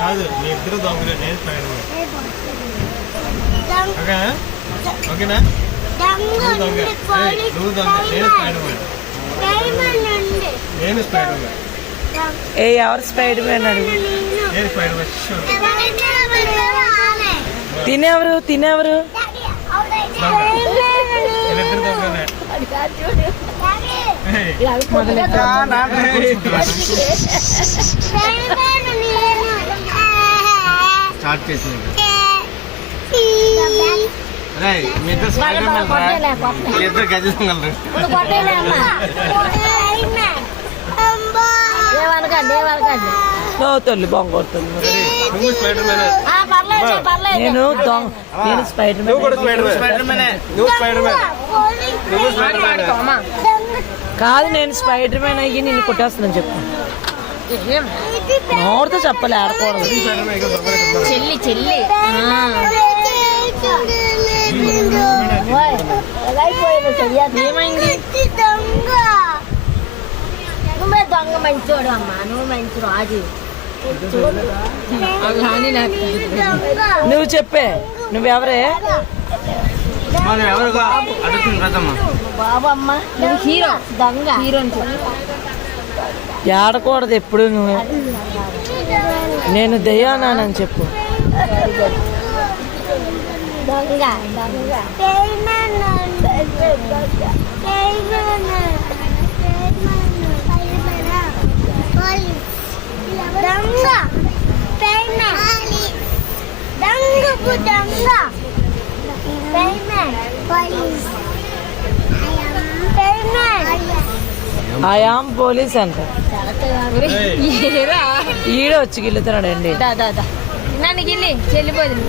కాదు మీ ఇద్దరు దొంగలే, నేను స్పైడర్ మ్యాన్. ఓకేనా? నువ్వు దొంగ, నువ్వు దొంగ, నేను స్పైడర్ మ్యాన్. నేను స్పైడర్ మ్యాన్. ఎవరు స్పైడర్ మ్యాన్ అడుగు. నేను స్పైడర్ మ్యాన్. తినేవరు తినేవరు వీళ్ళిద్దరు దొంగలే. స్టార్ట్ చేసింది. మీ ఇద్దరు స్పైడర్ మ్యాన్ రా, మీ ఇద్దరు గజ దొంగలు. తల్లి బొంగొడుతుంది. నువ్వు స్పైడర్ మ్యాన్. నేను నేను స్పైడర్ నువ్వు కూడా మ్యాన్. Spider man. నువ్వు స్పైడర్ మ్యాన్. నువ్వు స్పైడర్ మ్యాన్. కాదు నేను స్పైడర్ మ్యాన్ అయ్యి నిన్ను కొట్టేస్తున్నాను చెప్పు. నోడితో చెప్పలే ఆడకూడదు. చెల్లి చెల్లి ఏమైంది? నువ్వే దొంగ మంచోడు అమ్మా, నువ్వు మంచి రాజు. నువ్వు చెప్పే నువ్వెవరే? బాబమ్మ నువ్వు హీరో, దొంగ హీరో అని చెప్పు. ఆడకూడదు ఎప్పుడు నువ్వు. నేను దయ్యానానని చెప్పు. దొంగ దొంగ ఐఆమ్ పోలీస్ అంట. ఈడ వచ్చి గిల్లుతున్నాడు అండి. నన్ను గిల్లి చెల్లిపోతుంది.